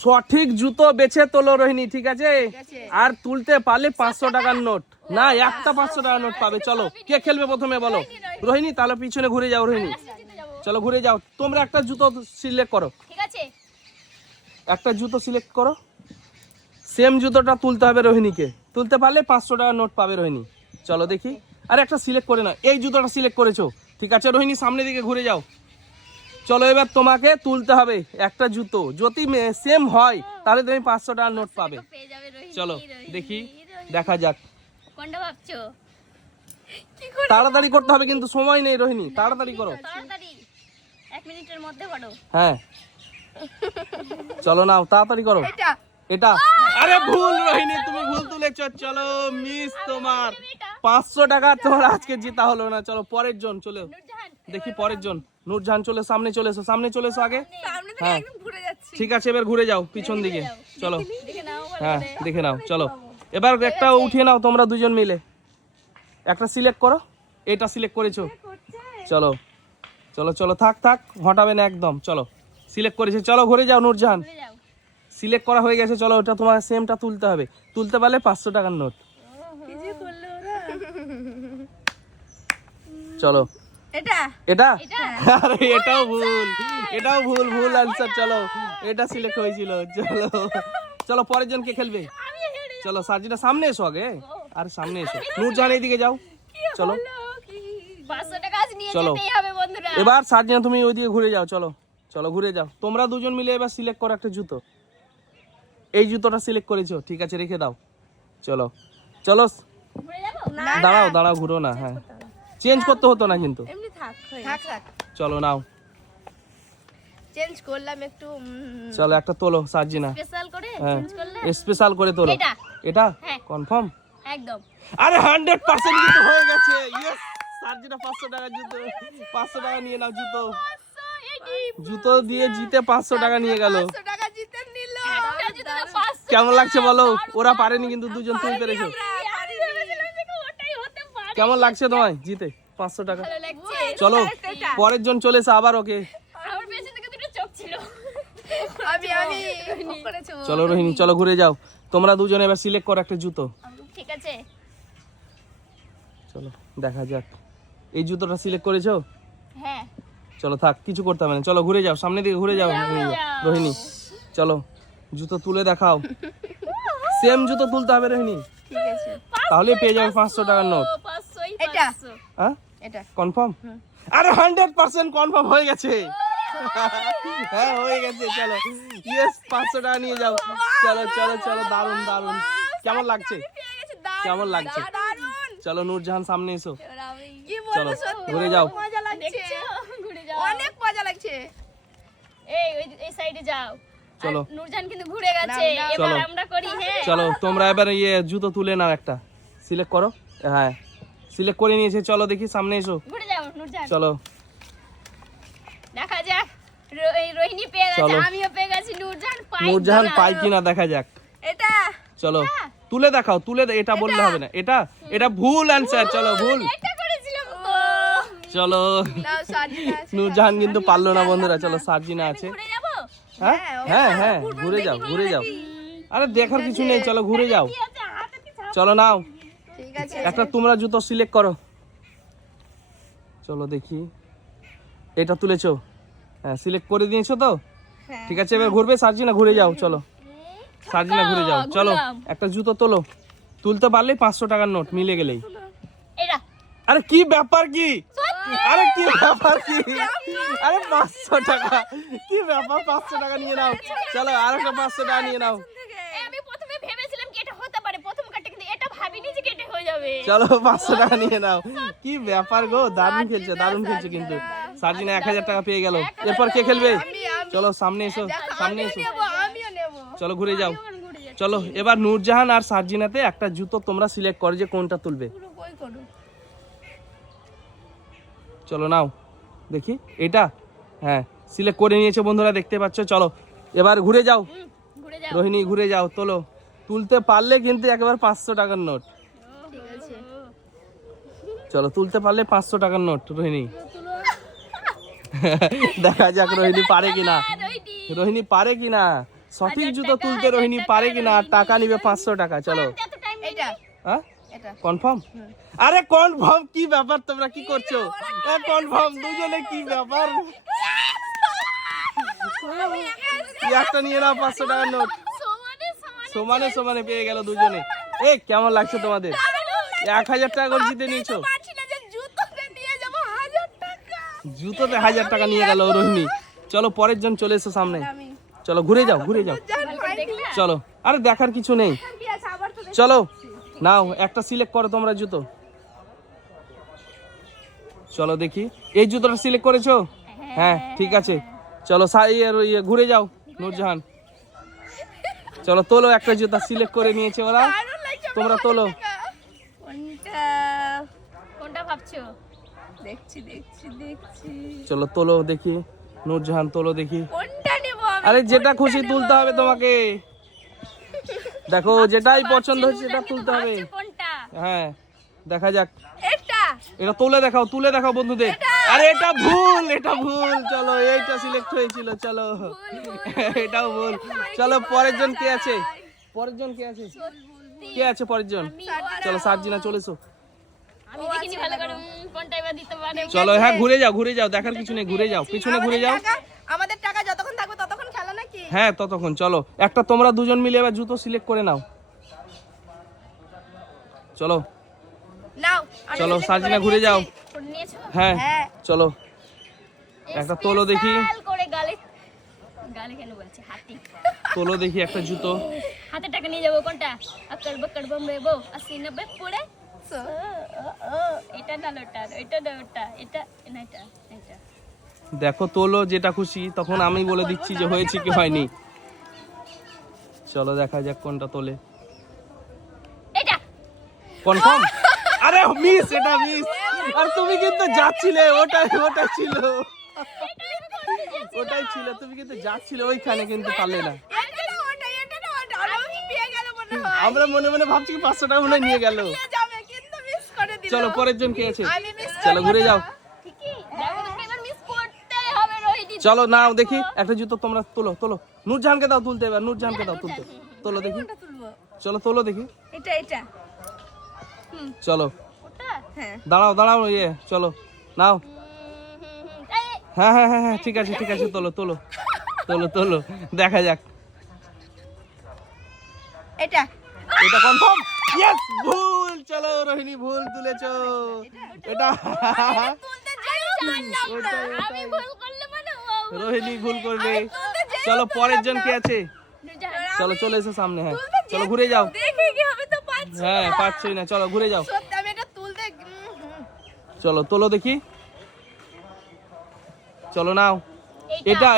সঠিক জুতো বেছে তোলো রোহিণী, ঠিক আছে? আর তুলতে পারলে 500 টাকার নোট, না একটা 500 টাকার নোট পাবে। চলো কে খেলবে প্রথমে বলো? রোহিণী, তাহলে পিছনে ঘুরে যাও রোহিণী, চলো ঘুরে যাও। তোমরা একটা জুতো সিলেক্ট করো, ঠিক আছে? একটা জুতো সিলেক্ট করো। সেম জুতোটা তুলতে হবে রোহিণীকে, তুলতে পারলে 500 টাকার নোট পাবে রোহিণী। চলো দেখি, আরে একটা সিলেক্ট করে না, এই জুতোটা সিলেক্ট করেছো, ঠিক আছে রোহিণী সামনের দিকে ঘুরে যাও। চলো এবার তোমাকে তুলতে হবে একটা জুতো, যদি সেম হয় তাহলে তুমি 500 টাকার নোট পাবে। পেয়ে যাবে রোহিণী। চলো দেখি, দেখা যাক। কোনটা ভাবছো? তাড়াতাড়ি করতে হবে কিন্তু, সময় নেই রোহিণী, তাড়াতাড়ি করো। তাড়াতাড়ি 1 মিনিটের মধ্যে করো। হ্যাঁ চলো নাও, তাড়াতাড়ি করো। এটা আরে ভুল রোহিণী, তুমি ভুল তুলেছো। চলো মিস, তোমার 500 টাকা তোমার আজকে জিতা হলো না। চলো পরের জন, চলো দেখি পরের জন। নূরজাহান চলে সামনে, চলে এসো সামনে, চলে এসো আগে। হ্যাঁ ঠিক আছে, এবার ঘুরে যাও পিছন দিকে। চলো দেখে নাও ভালো হ্যাঁ করে। দেখে নাও। চলো এবার একটা উঠিয়ে নাও তোমরা দুজন মিলে, একটা সিলেক্ট করো। এটা সিলেক্ট করেছো, চলো চলো চলো, থাক থাক, হটাবে না একদম। চলো সিলেক্ট করেছে, চলো ঘুরে যাও নূরজাহান। ঘুরে যাও। সিলেক্ট করা হয়ে গেছে, চলো ওটা তোমার সেমটা তুলতে হবে, তুলতে পারলে 500 টাকার নোট। চলো এটা এটা, আরে এটাও ভুল, এটাও ভুল, ভুল আনসার। চলো এটা সিলেক্ট হয়েছিল। চলো চলো পরের জন কে খেলবে? চলো সাজিদা সামনে এসো আগে, আর সামনে এসো। নূরজাহান এইদিকে যাও, চলো 500 টাকা আজ নিয়ে চলো। যেতেই হবে বন্ধুরা। এবার সাজিদা তুমি ওইদিকে ঘুরে যাও। চলো চলো ঘুরে যাও, তোমরা দুজন মিলে এবার সিলেক্ট করো একটা জুতো। এই জুতোটা সিলেক্ট করেছো, ঠিক আছে রেখে দাও। চলো চলো, ঘুরে যাবো? দাঁড়াও দাঁড়াও, ঘুরো না। হ্যাঁ চেঞ্জ করতে হতো না কিন্তু। এমনি থাক থাক চলো নাও, চেঞ্জ করলাম একটু। চলো একটা তোলো সাজিনা। স্পেশাল করে হ্যাঁ চেঞ্জ করলে স্পেশাল করে তোলো। এটা? এটা হ্যাঁ। কনফার্ম? একদম। আরে 100% কিন্তু হয়ে গেছে। ইয়েস, সাজিনা 500 টাকার জুতো, 500 টাকা নিয়ে নাও জুতো। জুতো দিয়ে জিতে 500 টাকা নিয়ে গেল। 500 টাকা জিতে নিল। একটা জুতোতে 500 কেমন লাগছে বলো? ওরা পারেনি কিন্তু দুজন তুমি পেরেছো। আমি ভেবেছিলাম যে ওটাই হতে পারে। কেমন লাগছে তোমায় জিতে 500 টাকা? ভালো লাগছে। চলো পরের জন চলে এসো আবার, ওকে। আমার পেছন থেকে দুটো চোখ ছিল। আমি করেছি। চলো রোহিণী, চলো ঘুরে যাও। তোমরা দুজন এবার সিলেক্ট করো একটা জুতো। ঠিক আছে। চলো দেখা যাক, এই জুতোটা সিলেক্ট করেছো? হ্যাঁ। চলো থাক, কিছু করতে হবে না। চলো ঘুরে যাও, সামনের দিকে ঘুরে যাও রোহিণী। চলো জুতো তুলে দেখাও। সেম জুতো তুলতে হবে রোহিণী, ঠিক আছে। তাহলে পেয়ে যাবে 500 টাকার নোট। 500ই এটা? 500। হ্যাঁ এটা কনফার্ম? আরে 100% কনফার্ম হয়ে গেছে। হ্যাঁ হয়ে গেছে। চলো ইয়েস, 500 টাকা নিয়ে যাও। চলো চলো চলো, দারুন দারুন। কেমন লাগছে? কেমন লাগছে? চলো নূরজাহান সামনে এসো। কি চলো বলবো, সত্যি ঘুরে যাও। মজা লাগছে, দেখছো? ঘুরে যাও। অনেক মজা লাগছে। এই সাইডে যাও। চলো। আর নূরজাহান কিন্তু ঘুরে গেছে। এবার চলো। আমরা করি। হ্যাঁ। চলো তোমরা এবার জুতো তুলে নাও, একটা সিলেক্ট করো। হ্যাঁ সিলেক্ট করে নিয়েছে, চলো দেখি সামনে এসো। ঘুরে যাও নূরজাহান। চলো দেখা যাক। এই রোহিণী পেয়ে গেছে, চলো। আমিও পেয়ে গেছি। নূরজাহান পাই কিনা দেখা যাক। এটা চলো তুলে দেখাও, তুলে এটা বললে হবে না। এটা এটা ভুল অ্যানসার। চলো ভুল। এটা করেছিলাম তো। চলো নাও সাজিনা। নূরজাহান কিন্তু পারলো না বন্ধুরা। চলো সাজিনা আছে। ঘুরে যাবো? হ্যাঁ হ্যাঁ হ্যাঁ ঘুরে যাও, ঘুরে যাও। আরে দেখার কিছু নেই, চলো ঘুরে যাও। কি আছে হাতে কি ছাপ? চলো নাও ঠিক আছে। একটা তোমরা জুতো সিলেক্ট করো। চলো দেখি, এটা তুলেছো? হ্যাঁ সিলেক্ট করে দিয়েছো তো? ঠিক আছে এবার ঘুরবে সাজিনা, ঘুরে যাও। চলো সাজিনা ঘুরে যাও। চলো একটা জুতো তোলো, তুলতে পারলে 500 টাকার নোট মিলে গেলেই। এটা আরে কি ব্যাপার কি? আরে কি ব্যাপার কি? আরে 500 টাকা, কি ব্যাপার? 500 টাকা নিয়ে নাও। চলো আর একটা 500 টাকা নিয়ে নাও। আমি প্রথমে ভেবেছিলাম কি এটা হতে পারে প্রথম কাটে, কিন্তু এটা ভাবিনি যে কেটে হয়ে যাবে। চলো 500 টাকা নিয়ে নাও। কি ব্যাপার গো, দারুণ খেলছে, দারুণ খেলছে কিন্তু। সাজিনা 1000 টাকা পেয়ে গেল। এরপর কে খেলবে? চলো সামনে এসো, সামনে এসো। আমিও নেব। চলো ঘুরে যাও। চলো এবার নূরজাহান আর সাজিনাতে একটা জুতো তোমরা সিলেক্ট করো যে কোনটা তুলবে। পুরো কই করো। চলো নাও দেখি, এটা হ্যাঁ সিলেক্ট করে নিয়েছে বন্ধুরা, দেখতে পাচ্ছ। চলো এবার ঘুরে যাও ঘুরে যাও। রোহিণী, ঘুরে যাও। তোলো, তুলতে পারলে কিন্তু একেবারে 500 টাকার নোট। ঠিক আছে। চলো তুলতে পারলে 500 টাকার নোট রোহিণী। দেখা যাক রোহিণী পারে কিনা, রোহিণী রোহিণী পারে কিনা। সঠিক জুতো তুলতে রোহিণী পারে কিনা, আর টাকা নিবে 500 টাকা। চলো এত টাইম এটা হ্যাঁ এটা কনফার্ম। আরে কনফার্ম কি ব্যাপার, তোমরা কি করছো? কনফার্ম দুজনে, কি ব্যাপার? একটা নিয়ে নাও 500 টাকার নোট। সমানে সমানে সমানে সমানে পেয়ে গেল দুজনে। এ কেমন লাগছে তোমাদের? 1000 টাকা করে জিতে নিয়েছো। পারছি না যে জুতোতে নিয়ে যাব 1000 টাকা। জুতোতে 1000 টাকা নিয়ে গেল রোহিণী। চলো পরের জন চলে এসো সামনে। আমি চলো ঘুরে যাও ঘুরে যাও। দেখলে চলো, আরে দেখার কিছু নেই। কি আছে আবার তো চলো নাও একটা সিলেক্ট করো তোমরা জুতো। চলো দেখি, এই জুতোটা সিলেক্ট করেছো? হ্যাঁ ঠিক আছে। চলো ঘুরে যাও নূরজাহান। চলো তোলো, একটা জুতা সিলেক্ট করে নিয়েছে ওরা। আরো লাগছে তোমরা তোলো। কোনটা কোনটা ভাবছো? দেখছি দেখছি দেখছি চলো তোলো দেখি, নূরজাহান তোলো দেখি। কোনটা নেব আমি? আরে যেটা খুশি তুলতে হবে তোমাকে। দেখো যেটাই পছন্দ হচ্ছে সেটা তুলতে হবে। ভাবছো কোনটা? হ্যাঁ দেখা যাক। এটা এটা তুলে দেখাও বন্ধুদের। আরে এটা ভুল, এটা ভুল। চলো এইটা সিলেক্ট হয়েছিল, চলো এটাও ভুল। চলো পরের জন কে আছে? পরের জন কে আছে? কে আছে পরের জন? চলো সার্জিনা চলে এসো। আমি দেখিনি ভালো করে কোনটা এবার দিতে পারে। চলো হ্যাঁ ঘুরে যাও, দেখার কিছু নেই, ঘুরে যাও, পিছনে ঘুরে যাও। আমাদের টাকা যতক্ষণ থাকবে ততক্ষণ খেলা নাকি? হ্যাঁ ততক্ষণ। চলো একটা তোমরা দুজন মিলে এবার জুতো সিলেক্ট করে নাও। চলো নাও আমি চলো select সার্জিনা করে ঘুরে যাও। নিয়েছি। করে নিয়েছো? হ্যাঁ হ্যাঁ চলো একটা তোলো দেখি। স্পেশাল করে গালে গালে কেন বলছে হাতি। তোলো দেখি একটা জুতো। হাতে টাকা নিয়ে যাবো কোনটা? আকড় বকড় বম্বে বো 80 90 পড়ে। So, এটা না লোটা, এটা না ওটা, এটা না এটা, এটা। দেখো তোলো যেটা খুশি, তখন আমি বলে দিচ্ছি যে হয়েছে কি হয়নি। চলো দেখা যাক কোনটা তোলে। এটা কনফার্ম? আরে মিস, এটা মিস। আর তুমি কিন্তু যাচ্ছিলে, ওটাই ছিল, ওটাই ছিল। তুমি কিন্তু যাচ্ছিলে ওইখানে, কিন্তু পারলে না। এটা না ওটা, এটা না ওটা। আমি পেয়ে গেল মনে হয়। আমরা মনে মনে ভাবছি কি 500 টাকা মনে হয় নিয়ে গেল। নিয়ে যাবে কিন্তু মিস করে দিল। চলো পরের জন কে আছে? আমি মিস চলো ঘুরে যাও। ঠিকই দেখো তুমি এবার মিস করতেই হবে রোহিণী। চলো নাও দেখি একটা জুতো তোমরা তোলো। নূরজাহানকে দাও তুলতে, এবার নূরজাহানকে দাও তুলতে। তোলো দেখি, কোনটা তুলবো? চলো তোলো দেখি। এটা চলো ওটা হ্যাঁ দাঁড়াও চলো নাও। এই হ্যাঁ ঠিক আছে তোলো দেখা যাক। এটা এটা কনফার্ম? ইয়েস, ভুল। চলো রোহিণী ভুল তুলেছো। এটা তুলতে জানলাম ওটা, আমি ভুল করলে মানে রোহিণী ভুল করবে। চলো পরের জন কে আছে? নুরজাহান চলো চলে এসো সামনে। হ্যাঁ চলো ঘুরে যাও। দেখি কি হবে তো পাচ্ছি হ্যাঁ পাচ্ছই না, চলো ঘুরে যাও। সত্যি আমি এটা তুলতে চলো তোলো দেখি। চলো নাও,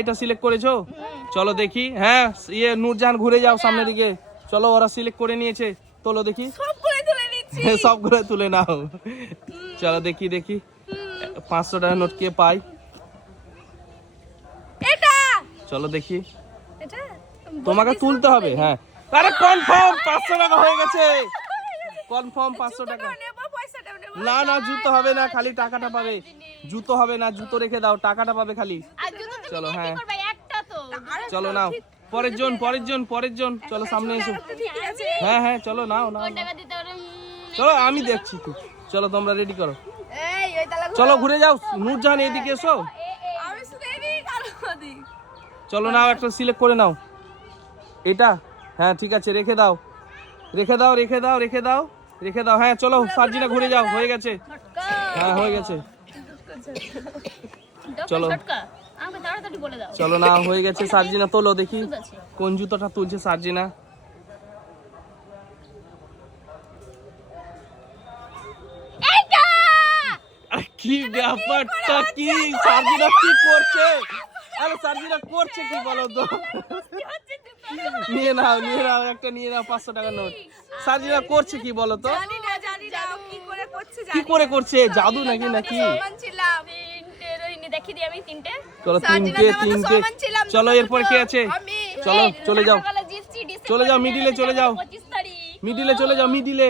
এটা সিলেক্ট করেছো? চলো দেখি। হ্যাঁ নূরজাহান ঘুরে যাও সামনের দিকে। চলো ওরা সিলেক্ট করে নিয়েছে, তোলো দেখি। সব করে তুলে নিচ্ছি। সবগুলো তুলে নাও। চলো দেখি 500 টাকার নোট কে পায়। এটা চলো দেখি, এটা তোমাকে তুলতে হবে। হ্যাঁ আরে কনফার্ম 500 টাকা হয়ে গেছে। কনফার্ম 500 টাকা। নেব পয়সাটা নেব। না জুতো হবে না, খালি টাকাটা পাবে। জুতো হবে না, জুতো রেখে দাও, টাকাটা পাবে খালি। আর জুতো তুমি চলো, নিয়ে হ্যাঁ। কি করবে? একটা তো চলো নাও পরের জন। চলো সামনে এসো। ঠিক আছে হ্যাঁ চলো নাও। কোনটা এবার দিতে পারে? চলো আমি দেখছি তো। চলো তোমরা রেডি করো। এই ওই তালা চলো ঘুরে যাও। নূরজাহান এদিকে এসো। আমি শুধু এই কালো দিই চলো নাও একটা সিলেক্ট করে নাও। এটা হ্যাঁ ঠিক আছে, রেখে দাও। হ্যাঁ চলো সার্জিনা ঘুরে যাও, হয়ে গেছে। ছটকা হ্যাঁ হয়ে গেছে। চলো। ছটকা আমাকে তাড়াতাড়ি বলে দাও। চলো না হয়ে গেছে। সার্জিনা তোলো দেখি ঠিক আছে কোন জুতোটা তুলছে সার্জিনা। এইটা আরে কি ব্যাপারটা কি? সার্জিনা কি করছে? আরে সার্জিনা করছে কি বলো তো? নিয়ে নাও একটা নিয়ে নাও 500 টাকার নোট। সার্জিনা করছে কি বলো তো? জানি না কি করে করছে কি করে করছে? জাদু নাকি? সমান ছিলাম তিনটে রোহিণী দেখিয়ে দিই আমি তিনটে। চলো সার্জিনা তিনটে। আমি তো সমান ছিলাম। চলো এরপর কে আছে? আমি চলো চলে যাও, সকালে জিতছি, ডিসেম্বর চলে যাও, মিডিলে চলে যাও। 25 তারিখ। মিডিলে চলে যাও, মিডিলে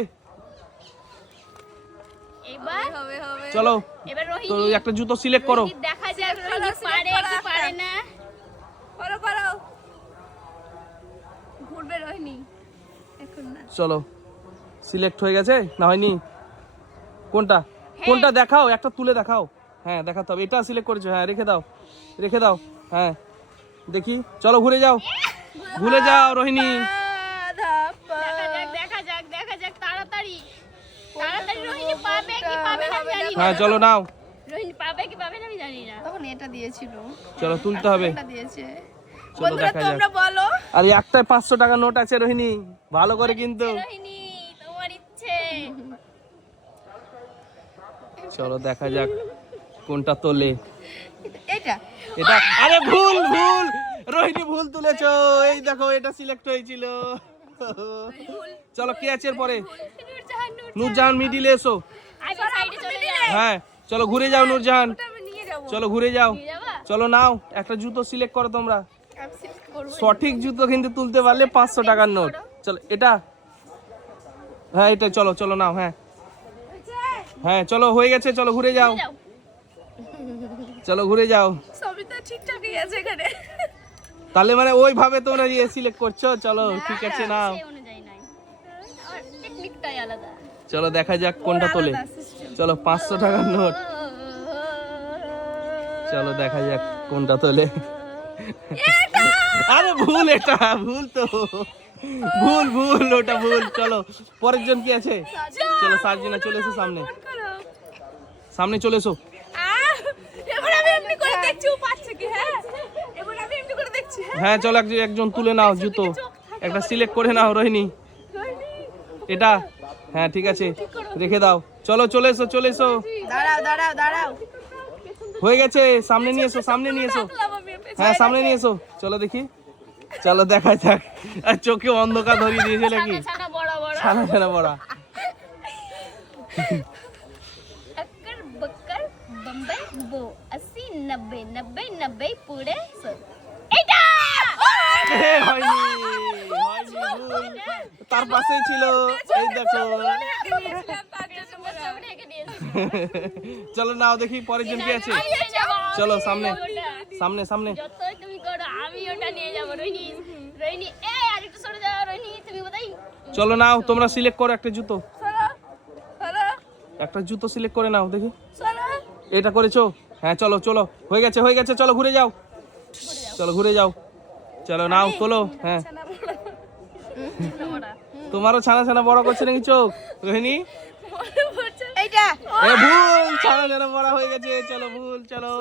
এবার হবে চলো। এবার তো রোহিণী একটা জুতো সিলেক্ট করো। দেখা যাক রোহিণী পারে কি পারে না। করো চলো সিলেক্ট হয়ে গেছে না হয়নি? কোনটা কোনটা দেখাও, একটা তুলে দেখাও। হ্যাঁ দেখাতে হবে, এটা সিলেক্ট করেছো, হ্যাঁ রেখে দাও রেখে দাও। হ্যাঁ দেখি, চলো ঘুরে যাও ঘুরে যাও রোহিণী। দেখা যাক তাড়াতাড়ি তাড়াতাড়ি রোহিণী পাবে কি পাবে না আমি জানি না। হ্যাঁ চলো নাও, রোহিণী পাবে কি পাবে না আমি জানি না। তখন এটা দিয়েছিল, চলো তুলতে হবে। এটা দিয়েছে। চলো বন্ধুরা দেখা যাক। তোমরা বলো। আর একটাই 500 টাকা নোট আছে রোহিণী, ভালো করে কিন্তু। রোহিণী তোমার ইচ্ছে। চলো দেখা যাক কোনটা তোলে। এটা এটা আরে ভুল ভুল রোহিণী ভুল তুলেছো, এই দেখো এটা সিলেক্ট হয়েছিল। চলো কে আছে এরপরে? নূরজাহান নূরজাহান মিডিলে এসো। আমি সাইডে চলে যাই। হ্যাঁ চলো ঘুরে যাও নূরজাহান, আমি নিয়ে যাব। চলো ঘুরে যাও। নিয়ে যাবা? চলো নাও একটা জুতো সিলেক্ট করো তোমরা। আমি সিলেক্ট করব। সঠিক জুতো কিন্তু তুলতে পারলে 500 টাকার নোট। চলো এটা, হ্যাঁ এটা চলো চলো নাও। হ্যাঁ হ্যাঁ চলো হয়ে গেছে, চলো ঘুরে যাও যাও। চলো ঘুরে যাও। সবই তো ঠিকঠাকই আছে এখানে। তাহলে মানে ওইভাবে তোমরা ইয়ে সিলেক্ট করছো, চলো ঠিক আছে নাও। সেই অনুযায়ী নাই। আর টেকনিকটাই আলাদা। চলো দেখা যাক কোনটা তোলে। চলো 500 টাকার নোট, চলো দেখা যাক কোনটা তোলে। আরে ভুল, এটা ভুল তো, ভুল ভুল ওটা ভুল। চলো পরের জন কি আছে? চলো সার্জিনা চলে এসো সামনে, সামনে চলে এসো। এবার আমি এমনি করে দেখছি ও পাচ্ছে কি। হ্যাঁ এবার আমি এমনি করে দেখছি। হ্যাঁ চলো একজন তুলে নাও জুতো, একটা সিলেক্ট করে নাও রোহিণী। এটা হ্যাঁ ঠিক আছে রেখে দাও। চলো চলে এসো চলে এসো, দাঁড়াও দাঁড়াও দাঁড়াও। হয়ে গেছে। সামনে নিয়ে এসো সামনে নিয়ে এসো। হ্যাঁ সামনে নিয়ে এসো, চলো দেখি। চলো দেখা যাক। আর চোখে অন্ধকার ধরিয়ে দিয়েছে নাকি? ছানা বড় বড় ছানা ছানা বড়া। अक्कर बक्कर बम्बई बो 80 90 90 90 পুরে 100 এটা এ, হয়নি হয়নি, ভুল। তার পাশেই ছিল, এই দেখো। চলো নাও দেখি পরের জন কি আছে। চলো সামনে সামনে সামনে। যতই তুমি করো আমি ওটা নিয়ে যাব। রোহিণী রোহিণী এই আরেকটু সরে যাও। রোহিণী তুমি বোধহয় চলো নাও তোমরা সিলেক্ট করো একটা জুতো, চলো চলো একটা জুতো সিলেক্ট করে নাও দেখি। চলো। এটা করেছো? হ্যাঁ চলো চলো হয়ে গেছে হয়ে গেছে, চলো ঘুরে যাও চলো ঘুরে যাও। চলো নাও তোলো। হ্যাঁ তোমারও ছানা ছানা বড় করছে নাকি চোখ রোহিণী? এইটা এ ভুল, ছানা ছানা বড় হয়ে গেছে। চলো ভুল, চলো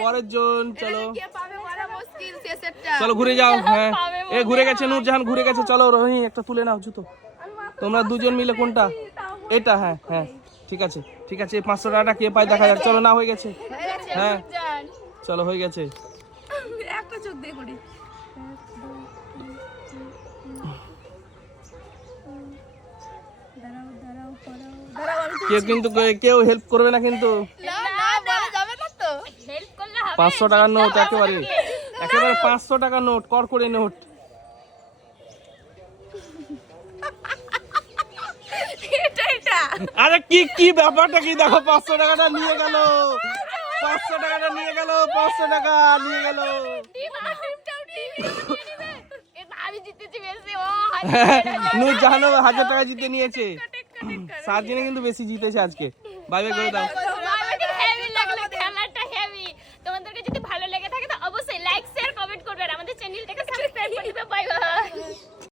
পরের জন। চলো কে পাবে বড় মুশকিল শেষেরটা। চলো ঘুরে যাও। হ্যাঁ এ ঘুরে গেছে, নূরজাহান ঘুরে গেছে। চলো রোহিণী একটা তুলে নাও জুতো, তোমরা দুজন মিলে। কোনটা? এটা হ্যাঁ হ্যাঁ ঠিক আছে ঠিক আছে। 500 টাকাটা কে পায় দেখা যাক। চলো না হয়ে গেছে। হ্যাঁ জান চলো হয়ে গেছে। একটা চোখ দিয়ে করি। কেউ কিন্তু কেউ হেল্প করবে না কিন্তু। না না বলা যাবে না তো। হেল্প করলে হবে। 500 টাকার নোট একেবারে একেবারে 500 টাকার নোট, কড়কড়ে নোট। এটা এটা আরে কি কি ব্যাপারটা কি দেখো, 500 টাকাটা নিয়ে গেল, 500 টাকাটা নিয়ে গেল, 500 টাকা নিয়ে গেল। এটা আমি জিতেছি বেশি। ও নূরজাহানও 1000 টাকা জিতে নিয়েছে। সার্জিনা কিন্তু বেশি জিতেছে আজকে। বাই বাই করে দাও।